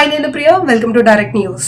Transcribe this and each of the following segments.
Hi, Nenu Priya. Welcome to Direct News.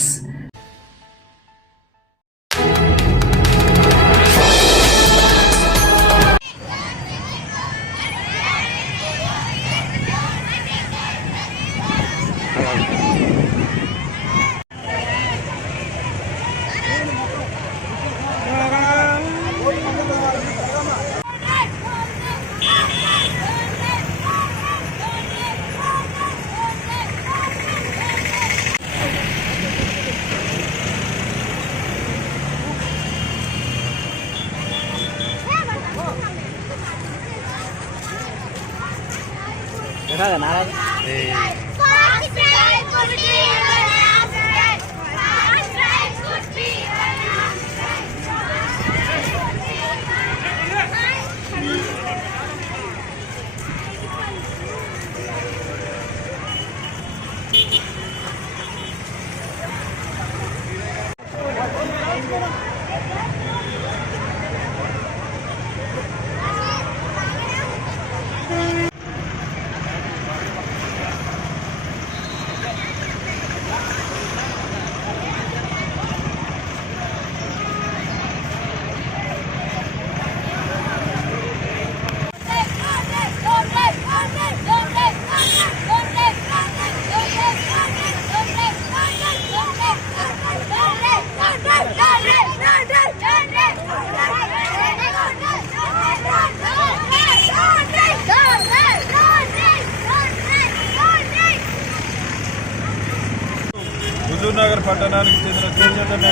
Huzurnagar పట్టణానికి చెందిన చైతన్య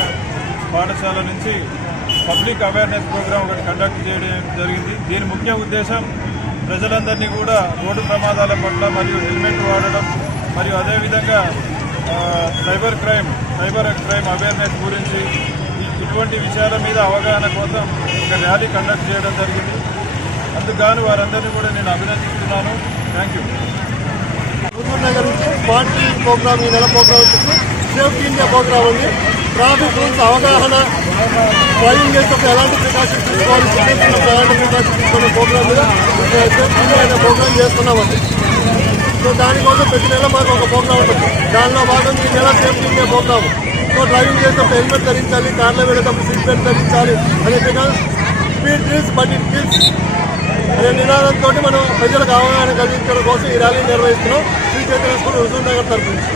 పాఠశాల నుంచి పబ్లిక్ అవేర్నెస్ ప్రోగ్రాం ఒకటి కండక్ట్ చేయడం జరిగింది. దీని ముఖ్య ఉద్దేశం ప్రజలందరినీ కూడా రోడ్డు ప్రమాదాల పట్ల మరియు హెల్మెట్ వాడడం మరియు అదేవిధంగా సైబర్ క్రైమ్ అవేర్నెస్ గురించి ఇటువంటి విషయాల మీద అవగాహన కోసం ఒక ర్యాలీ కండక్ట్ చేయడం జరిగింది. అందుకు వారందరినీ కూడా నేను అభినందిస్తున్నాను. Thank you. హుజూర్నగర్ నుంచి పార్టీ ప్రోగ్రామ్, ఈ నెల ప్రోగ్రామ్ వచ్చేసి సేఫ్టీ ఇండియా ప్రోగ్రామ్ ఉంది. ట్రాఫిక్ రూల్స్ అవగాహన, డ్రైవింగ్ చేసేటప్పుడు ఎలాంటి ప్రికాషన్స్ తీసుకోవాలి, ఎలాంటి ప్రికాషన్స్ తీసుకునే ప్రోగ్రామ్ మీద సేఫ్టీ ఇండియా అనే ప్రోగ్రామ్ చేస్తున్నామండి. సో దానికోసం ప్రతి నెల మాకు ఒక ప్రోగ్రామ్ ఉంటుంది. దానిలో భాగంగా ఈ నెల safety India programme. So driving చేసేటప్పుడు హెల్మెట్ ధరించాలి, కార్లో వెళ్ళేటప్పుడు సీట్ బెల్ట్ ధరించాలి అనే speed thrills but it kills అనే నినాదంతో మనం ప్రజలకు అవగాహన కలిగించడం కోసం ఈ ర్యాలీ నిర్వహిస్తున్నాం. శ్రీ చైతన్య స్కూల్ హుజూర్నగర్ తరఫు నుంచి.